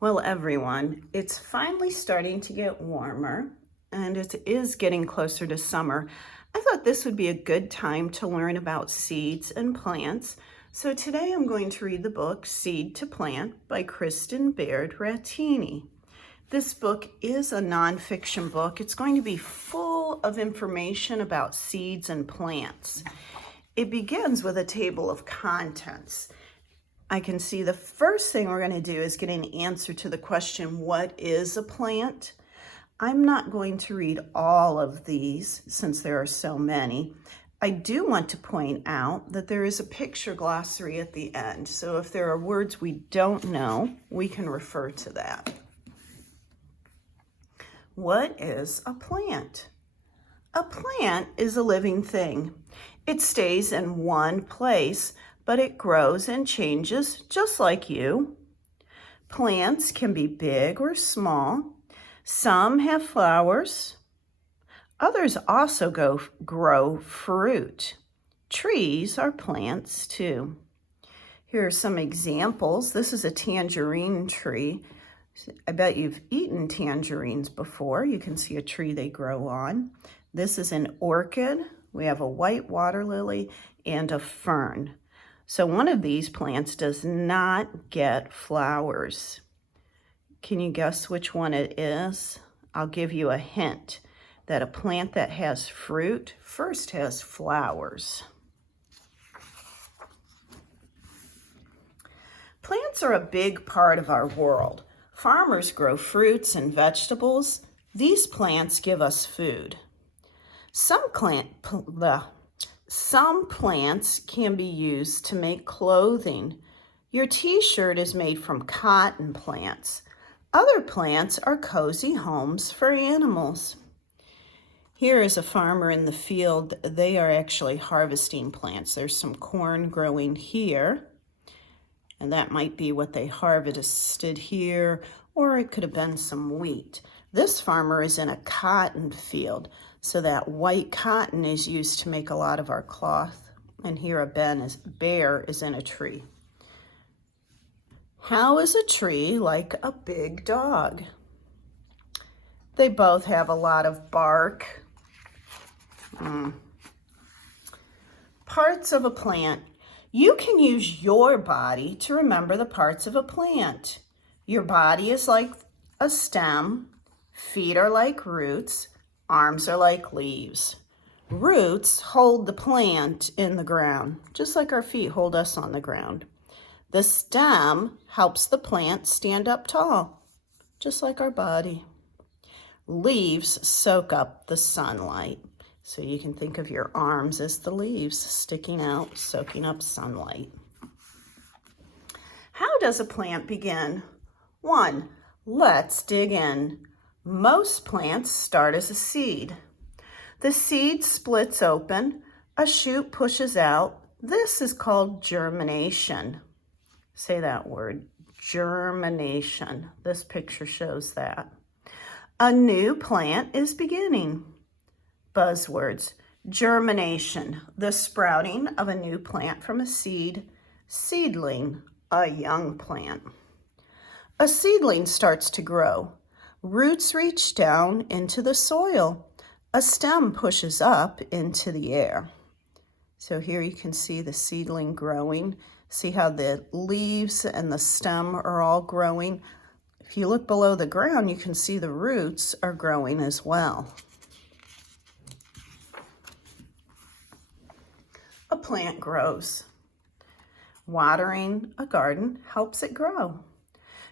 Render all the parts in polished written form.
Well, everyone, it's finally starting to get warmer and it is getting closer to summer. I thought this would be a good time to learn about seeds and plants. So today I'm going to read the book Seed to Plant by Kristen Baird Rattini. This book is a nonfiction book. It's going to be full of information about seeds and plants. It begins with a table of contents. I can see the first thing we're going to do is get an answer to the question, what is a plant? I'm not going to read all of these since there are so many. I do want to point out that there is a picture glossary at the end. So if there are words we don't know, we can refer to that. What is a plant? A plant is a living thing. It stays in one place, but it grows and changes just like you. Plants can be big or small. Some have flowers. Others also grow fruit. Trees are plants too. Here are some examples. This is a tangerine tree. I bet you've eaten tangerines before. You can see a tree they grow on. This is an orchid. We have a white water lily and a fern. So one of these plants does not get flowers. Can you guess which one it is? I'll give you a hint that a plant that has fruit first has flowers. Plants are a big part of our world. Farmers grow fruits and vegetables. These plants give us food. Some plants can be used to make clothing. Your t-shirt is made from cotton plants. Other plants are cozy homes for animals. Here is a farmer in the field. They are actually harvesting plants. There's some corn growing here, and that might be what they harvested here, or it could have been some wheat. This farmer is in a cotton field. So that white cotton is used to make a lot of our cloth. And here a bear is in a tree. How is a tree like a big dog? They both have a lot of bark. Parts of a plant. You can use your body to remember the parts of a plant. Your body is like a stem. Feet are like roots. Arms are like leaves. Roots hold the plant in the ground, just like our feet hold us on the ground. The stem helps the plant stand up tall, just like our body. Leaves soak up the sunlight. So you can think of your arms as the leaves sticking out, soaking up sunlight. How does a plant begin? 1, let's dig in. Most plants start as a seed. The seed splits open, a shoot pushes out. This is called germination. Say that word, germination. This picture shows that. A new plant is beginning. Buzzwords, germination, the sprouting of a new plant from a seed. Seedling, a young plant. A seedling starts to grow. Roots reach down into the soil. A stem pushes up into the air. So here you can see the seedling growing. See how the leaves and the stem are all growing. If you look below the ground, you can see the roots are growing as well. A plant grows. Watering a garden helps it grow.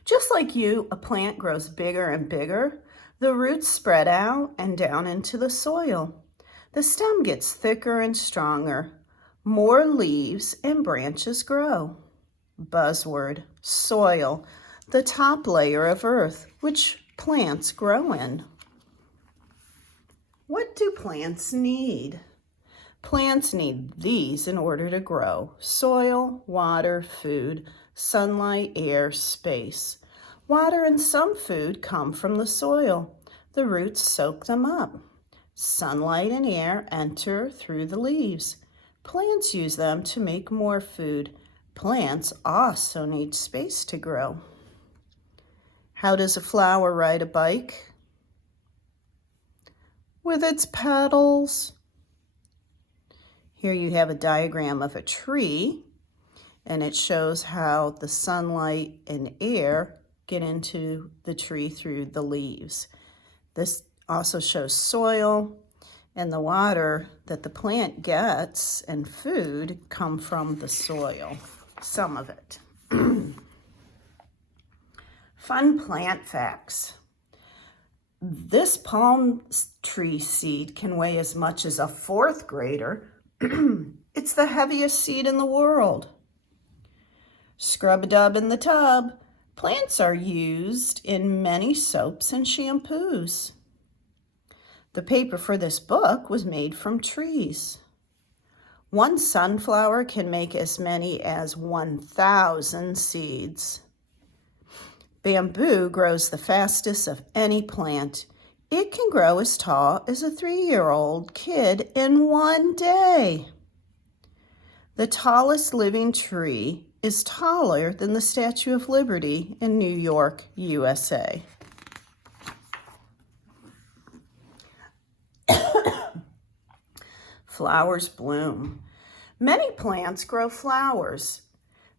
Just like you, a plant grows bigger and bigger. The roots spread out and down into the soil. The stem gets thicker and stronger. More leaves and branches grow. Buzzword, soil, the top layer of earth, which plants grow in. What do plants need? Plants need these in order to grow: soil, water, food, sunlight, air, space. Water and some food come from the soil. The roots soak them up. Sunlight and air enter through the leaves. Plants use them to make more food. Plants also need space to grow. How does a flower ride a bike? With its petals. Here you have a diagram of a tree, and it shows how the sunlight and air get into the tree through the leaves. This also shows soil, and the water that the plant gets and food come from the soil, some of it. Fun plant facts. This palm tree seed can weigh as much as a 4th grader. It's the heaviest seed in the world. Scrub-a-dub in the tub. Plants are used in many soaps and shampoos. The paper for this book was made from trees. One sunflower can make as many as 1,000 seeds. Bamboo grows the fastest of any plant. It can grow as tall as a 3-year-old kid in one day. The tallest living tree is taller than the Statue of Liberty in New York, USA. Flowers bloom. Many plants grow flowers.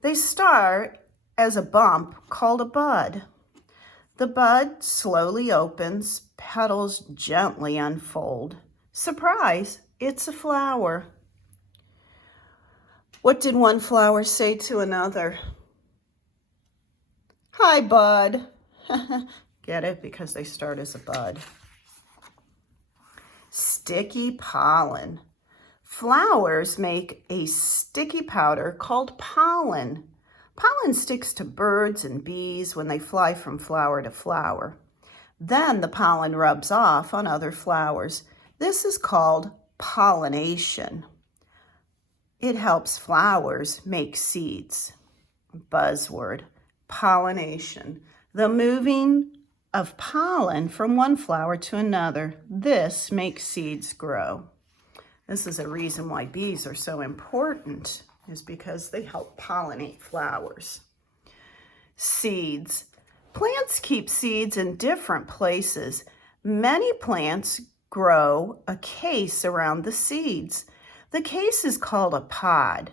They start as a bump called a bud. The bud slowly opens, petals gently unfold. Surprise, it's a flower. What did one flower say to another? Hi, bud. Get it? Because they start as a bud. Sticky pollen. Flowers make a sticky powder called pollen. Pollen sticks to birds and bees when they fly from flower to flower. Then the pollen rubs off on other flowers. This is called pollination. It helps flowers make seeds. Buzzword, pollination. The moving of pollen from one flower to another. This makes seeds grow. This is a reason why bees are so important, is because they help pollinate flowers. Seeds. Plants keep seeds in different places. Many plants grow a case around the seeds. The case is called a pod.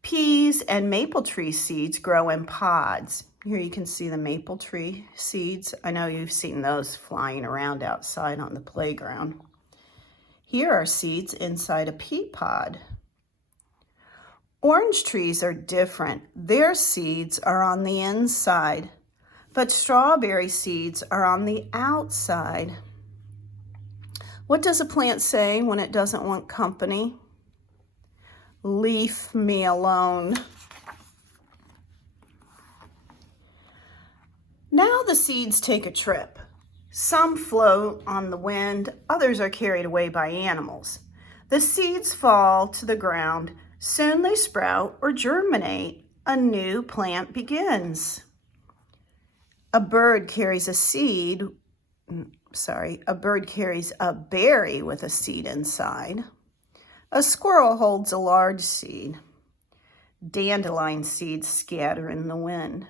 Peas and maple tree seeds grow in pods. Here you can see the maple tree seeds. I know you've seen those flying around outside on the playground. Here are seeds inside a pea pod. Orange trees are different. Their seeds are on the inside, but strawberry seeds are on the outside. What does a plant say when it doesn't want company? Leave me alone. Now the seeds take a trip. Some float on the wind, others are carried away by animals. The seeds fall to the ground. Soon they sprout or germinate. A new plant begins. A bird carries a berry with a seed inside. A squirrel holds a large seed. Dandelion seeds scatter in the wind.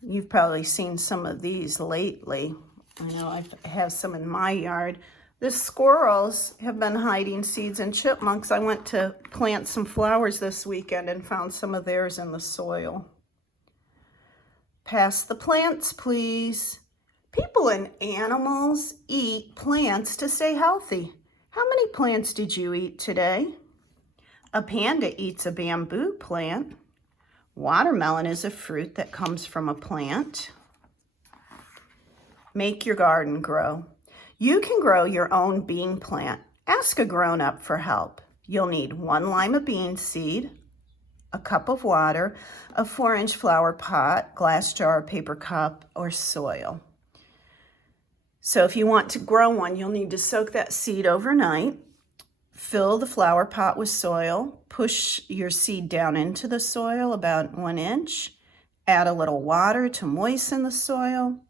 You've probably seen some of these lately. I know I have some in my yard. The squirrels have been hiding seeds in chipmunks. I went to plant some flowers this weekend and found some of theirs in the soil. Pass the plants, please. People and animals eat plants to stay healthy. How many plants did you eat today? A panda eats a bamboo plant. Watermelon is a fruit that comes from a plant. Make your garden grow. You can grow your own bean plant. Ask a grown-up for help. You'll need 1 lima bean seed, a cup of water, a 4-inch flower pot, glass jar, paper cup, or soil. So if you want to grow one, you'll need to soak that seed overnight. Fill the flower pot with soil. Push your seed down into the soil about 1 inch. Add a little water to moisten the soil.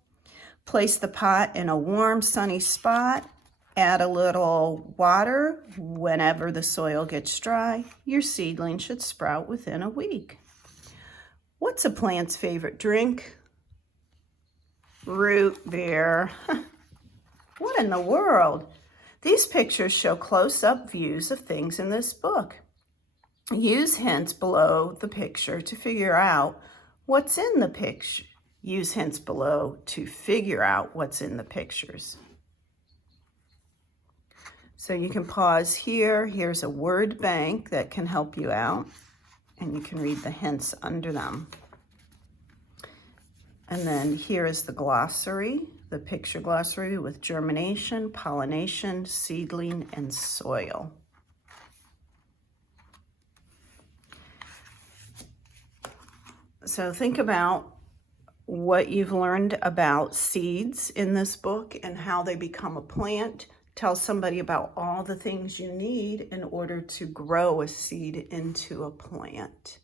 Place the pot in a warm, sunny spot. Add a little water whenever the soil gets dry. Your seedling should sprout within a week. What's a plant's favorite drink? root beer. What in the world? These pictures show close-up views of things in this book. Use hints below the picture to figure out what's in the picture. Use hints below to figure out what's in the pictures. So you can pause here. Here's a word bank that can help you out, and you can read the hints under them. And then here is the glossary, the picture glossary with germination, pollination, seedling, and soil. So think about what you've learned about seeds in this book and how they become a plant. Tell somebody about all the things you need in order to grow a seed into a plant.